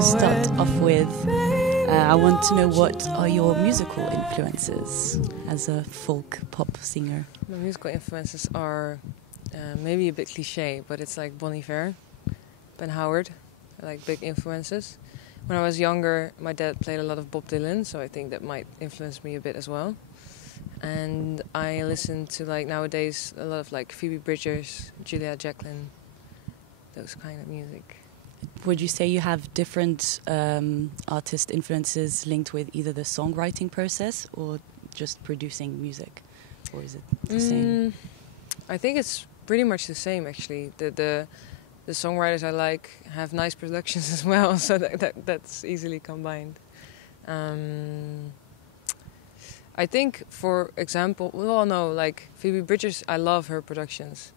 to start off with, I want to know what are your musical influences as a folk pop singer? My musical influences are maybe a bit cliche, but it's like Bon Iver, Ben Howard, like big influences. When I was younger, my dad played a lot of Bob Dylan, so I think that might influence me a bit as well. And I listen to, like, nowadays a lot of like Phoebe Bridgers, Julia Jacqueline, those kind of music. Would you say you have different artist influences linked with either the songwriting process or just producing music? Or is it the same? I think it's pretty much the same, actually. The songwriters I like have nice productions as well, so that's easily combined. I think, for example, like Phoebe Bridgers, I love her productions.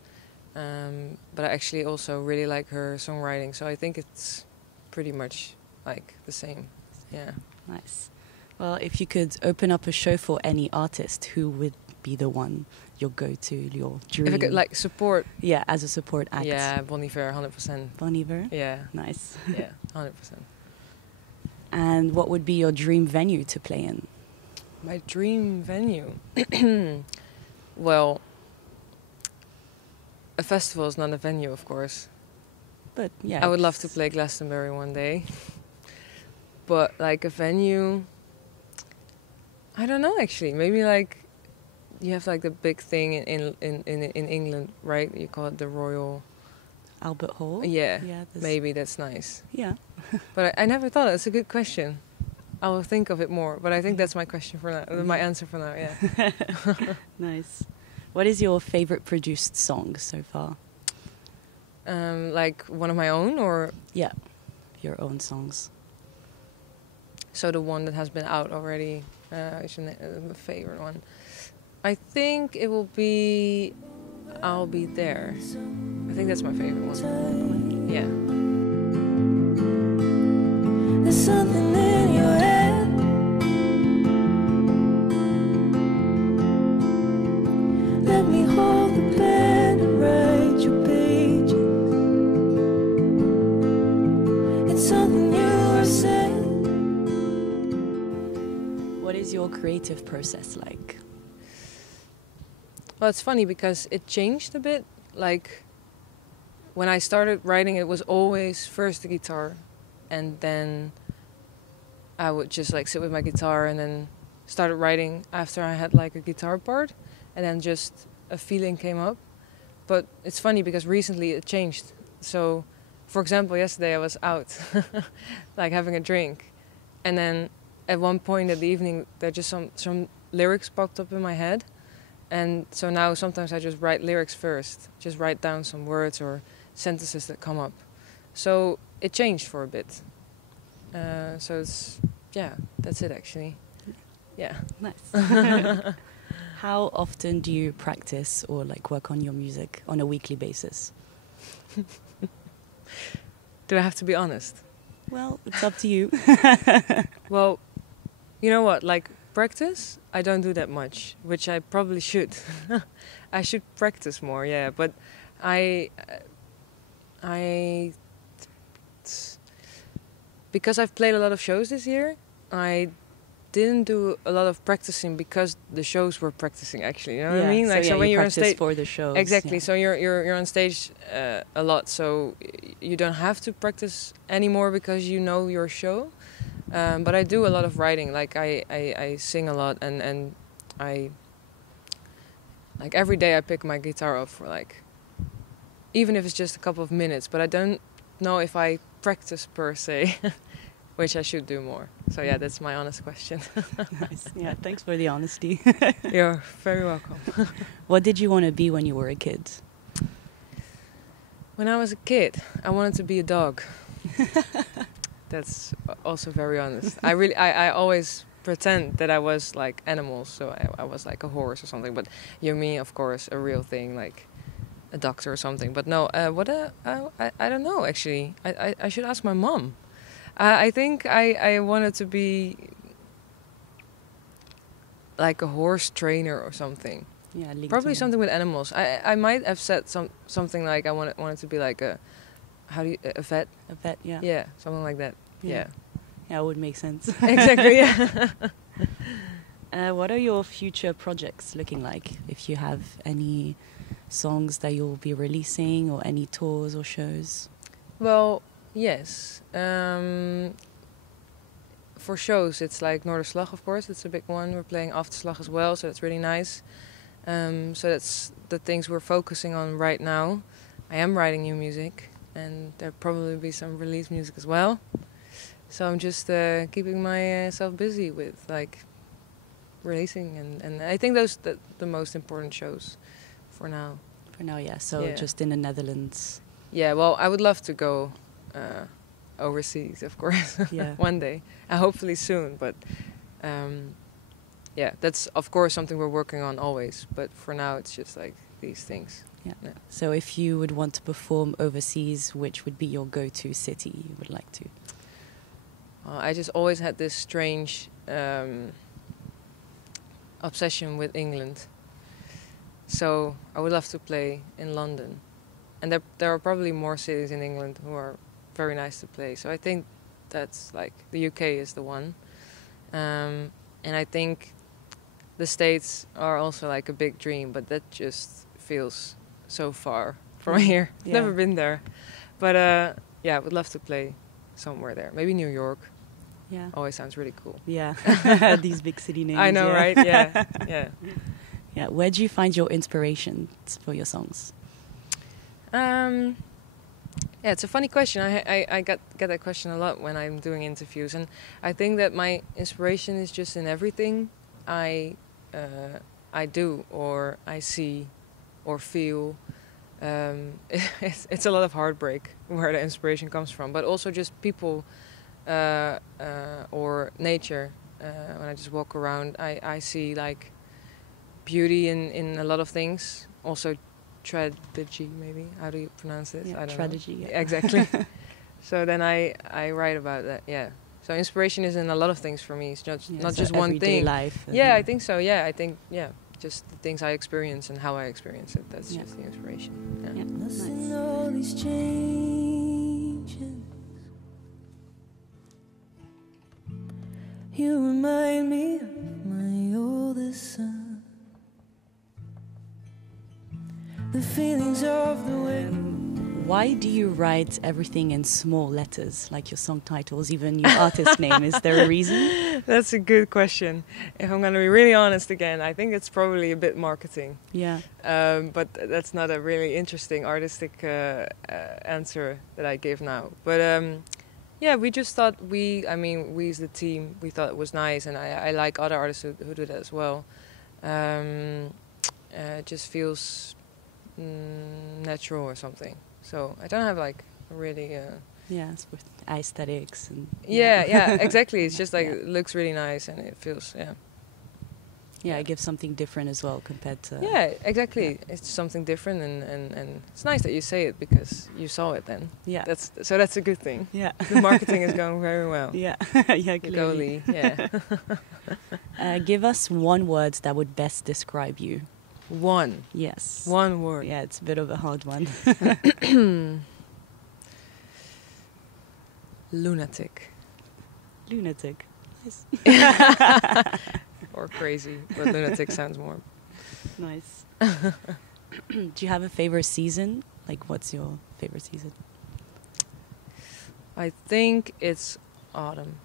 But I actually also really like her songwriting, so I think it's pretty much like the same. Yeah. Nice. Well, if you could open up a show for any artist, who would be the one your go-to, your dream? If I could, like, support... Yeah, as a support act. Yeah, Bon Iver, 100%. Bon Iver? Yeah. Nice. Yeah, 100%. And what would be your dream venue to play in? My dream venue? Well... A festival is not a venue, of course. But yeah, I would love to play Glastonbury one day. But like a venue, I don't know actually. Maybe like you have like the big thing in England, right? You call it the Royal Albert Hall. Yeah, maybe that's nice. Yeah. But I never thought. It's a good question. I will think of it more. But I think that's my question for now. My answer for now. Yeah. Nice. What is your favorite produced song so far? Like one of my own, or? Yeah, your own songs. So the one that has been out already is my favorite one. I think it will be I'll Be There. I think that's my favorite one. Yeah. There's something in your head. Let me hold the pen and write your pages. It's something you are saying. What is your creative process like? Well, it's funny because it changed a bit. Like, when I started writing, it was always first the guitar, and then I would just like sit with my guitar and then started writing after I had like a guitar part. And then just a feeling came up. But it's funny because recently it changed. So, for example, yesterday I was out, like having a drink. And then at one point in the evening, there just some lyrics popped up in my head. And so now sometimes I just write lyrics first. Just write down some words or sentences that come up. So it changed for a bit. So it's, yeah, that's it actually. Yeah. Nice. How often do you practice or like work on your music on a weekly basis? Do I have to be honest? Well, it's up to you. Well, you know what? Like, practice, I don't do that much, which I probably should. I should practice more, yeah. But because I've played a lot of shows this year, I didn't do a lot of practicing because the shows were practicing, actually, you know what I mean? Like, so when you're on stage for the shows, exactly. Yeah. So you're on stage a lot, so you don't have to practice anymore because you know your show. But I do a lot of writing. Like I sing a lot, and I like every day I pick my guitar up for like, even if it's just a couple of minutes. But I don't know if I practice per se. Which I should do more. So yeah, that's my honest question. Nice. Yeah, thanks for the honesty. You're very welcome. What did you want to be when you were a kid? When I was a kid, I wanted to be a dog. That's also very honest. I always pretend that I was like animals, so I was like a horse or something. But Neomi, of course, a real thing, like a doctor or something. But no, I don't know actually. I should ask my mom. I think I wanted to be like a horse trainer or something. Yeah, probably something with animals. I might have said something like I wanted to be like a vet. A vet, yeah. Yeah, something like that. Yeah. Yeah, it would make sense. Exactly. Yeah. What are your future projects looking like? If you have any songs that you'll be releasing or any tours or shows? Well, yes. For shows, it's like Noorderslag, of course. It's a big one. We're playing Afterslag as well, so that's really nice. So that's the things we're focusing on right now. I am writing new music, and there'll probably be some release music as well. So I'm just keeping myself busy with like releasing, and I think those the most important shows for now. For now, yeah. So Yeah. just in the Netherlands. Yeah, well, I would love to go overseas, of course, Yeah. one day, and hopefully soon. But yeah, that's of course something we're working on always. But for now, it's just like these things. Yeah. Yeah. So if you would want to perform overseas, which would be your go-to city you would like to? I just always had this strange obsession with England. So I would love to play in London. And there are probably more cities in England who are very nice to play. So I think that's like the UK is the one. And I think the States are also like a big dream, but that just feels so far from here. Yeah. Never been there. But yeah, I would love to play somewhere there. Maybe New York. Yeah. Always sounds really cool. Yeah. These big city names. I know, yeah. right? Yeah, yeah. Yeah. Where do you find your inspirations for your songs? Yeah, it's a funny question. I get that question a lot when I'm doing interviews, and I think that my inspiration is just in everything I do or I see or feel. It's a lot of heartbreak where the inspiration comes from, but also just people or nature. When I just walk around, I see like beauty in a lot of things. Also tragedy, maybe. How do you pronounce it? Yeah, I don't tragedy, know. yeah. Exactly. So then I write about that, yeah. So inspiration is in a lot of things for me. It's not Yeah, so just one everyday thing. life. Yeah, I think so. Yeah, I think, yeah. Just the things I experience and how I experience it. That's Yeah. just the inspiration. Yeah. Yeah. Lost Nice. in all these changes. You remind me of my oldest son. The feelings of the wind. Why do you write everything in small letters, like your song titles, even your artist name? Is there a reason? That's a good question. If I'm going to be really honest again, I think it's probably a bit marketing. Yeah. But that's not a really interesting artistic answer that I give now. But yeah, we just thought we as the team, we thought it was nice, and I like other artists who do that as well. It just feels natural or something. So I don't have like a really... Yeah, it's with aesthetics and... Yeah, exactly. It's just like, Yeah. it looks really nice and it feels, Yeah, it gives something different as well compared to... Yeah, exactly. It's something different, and it's nice that you say it because you saw it then. Yeah. That's a good thing. Yeah. The marketing is going very well. Yeah. Yeah, Go clearly. Lee, yeah. Give us one word that would best describe you. One Yes. word. Yeah, it's a bit of a hard one. Lunatic. Lunatic. Nice. Or crazy, but lunatic sounds more. Nice. Do you have a favorite season? Like, what's your favorite season? I think it's autumn.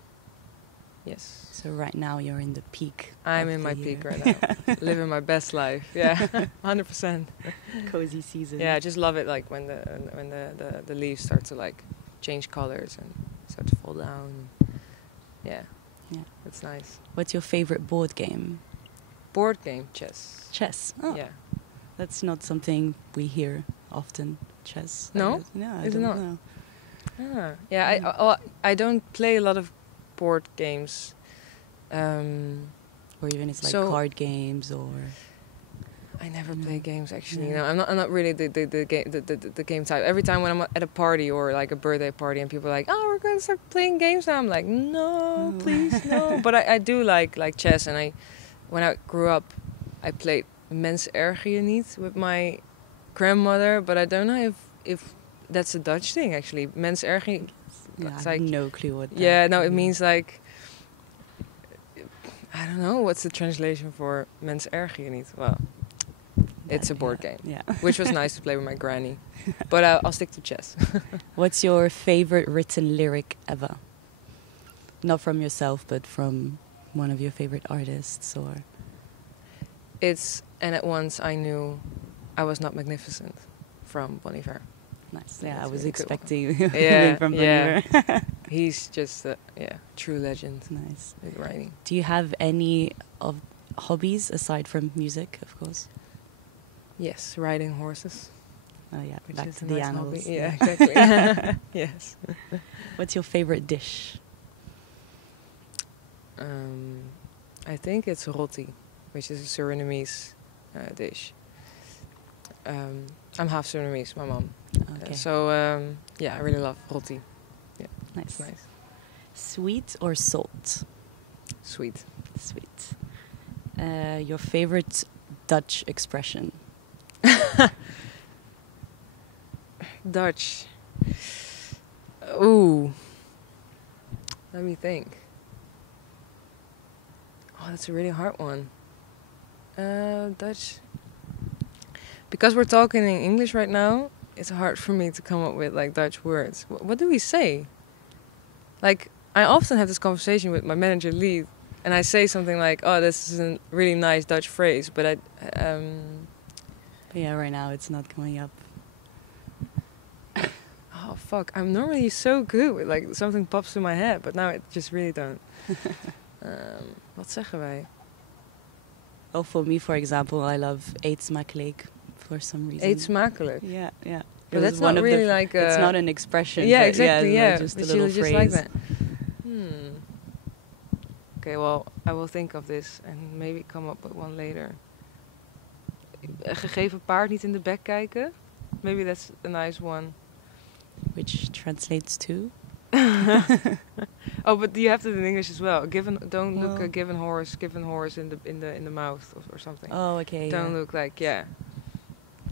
Yes. So right now you're in the peak. I'm of in the my year. peak right now. Living my best life. Yeah, 100%. Cozy season. Yeah, I just love it. Like when the leaves start to like change colors and start to fall down. Yeah, Yeah. it's nice. What's your favorite board game? Board game, chess. Chess. Oh, Yeah. that's not something we hear often. Chess. No? No, I Is it don't not? know. Ah, yeah. I don't play a lot of board games. Or even it's like So- card games or... I never play games actually. Yeah. No, I'm not really the game type. Every time when I'm at a party or like a birthday party and people are like, oh, we're gonna start playing games now, I'm like, no, please, no. But I do like chess, and when I grew up, I played Mens erger je niet with my grandmother, but I don't know if that's a Dutch thing actually. Mens erger Yeah, It's I have like, no clue what that yeah, no, it means. means like, I don't know, what's the translation for mens erger je niet? Well, it's a board game, Yeah. which was nice to play with my granny. But I'll stick to chess. What's your favorite written lyric ever? Not from yourself, but from one of your favorite artists, or It's And at once I knew I was not magnificent from Bon Iver. nice. Yeah, That's I was really cool. expecting Yeah, from Bon yeah. Iver. He's just a true legend Nice. with writing. Do you have any of hobbies aside from music, of course? Yes, riding horses. Oh yeah, we're which back is to a the nice animals. hobby. Yeah, exactly. Yes. What's your favorite dish? I think it's roti, which is a Surinamese dish. I'm half Surinamese, my mom. Okay, I really love roti. nice. It's nice. Sweet or salt? Sweet. Sweet. Your favorite Dutch expression? Dutch. Ooh. Let me think. Oh, that's a really hard one. Dutch. Because we're talking in English right now, it's hard for me to come up with like Dutch words. What do we say? Like, I often have this conversation with my manager Lee, and I say something like, "Oh, this is a really nice Dutch phrase," but Yeah, right now it's not coming up. oh fuck, I'm normally so good with like something pops in my head, but now it just really don't. Wat zeggen wij? Oh, for me, for example, I love eet smakelijk for some reason. Eet smakelijk. Yeah, yeah. But It that's was one not of really the like it's a- not an expression. Yeah, but exactly. Yeah, Yeah, just a but little you just phrase. like that. Okay, well, I will think of this and maybe come up with one later. Een gegeven paard niet in de bek kijken. Maybe that's a nice one. Which translates to? Oh, but you have it in English as well. Don't look a Well- given horse in the mouth or something. Oh, okay. Don't yeah. look like yeah.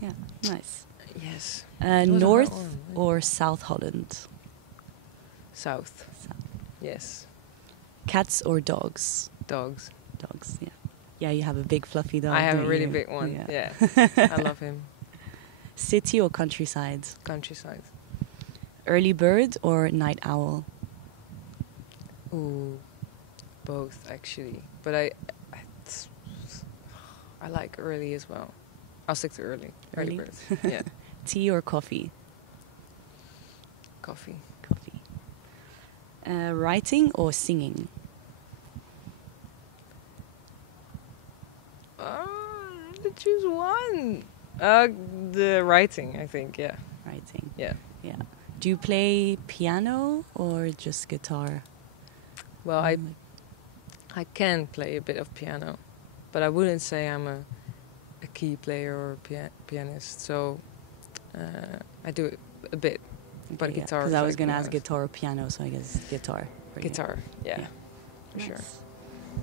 Yeah, nice. Yes. That was a hard North one. or South Holland? South. South. Yes. Cats or dogs? Dogs. Dogs, yeah. Yeah, you have a big fluffy dog. I have a don't really you? big one. Yeah. Yeah. I love him. City or countryside? Countryside. Early bird or night owl? Ooh, both actually. But I like early as well. I'll stick to early. Early Early? birds. Yeah. Tea or coffee? Coffee. Coffee. Writing or singing? To choose one. The writing, I think. Yeah. Writing. Yeah. Yeah. Do you play piano or just guitar? Well, I can play a bit of piano, but I wouldn't say I'm a key player or pianist. So I do it a bit, but guitar. Because is I was like going to my ask house. guitar or piano, so I guess guitar. for you. Guitar. Yeah. Yeah. For sure. Nice.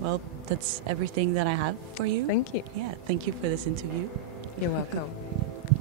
Well, that's everything that I have for you. Thank you. Yeah, thank you for this interview. You're welcome.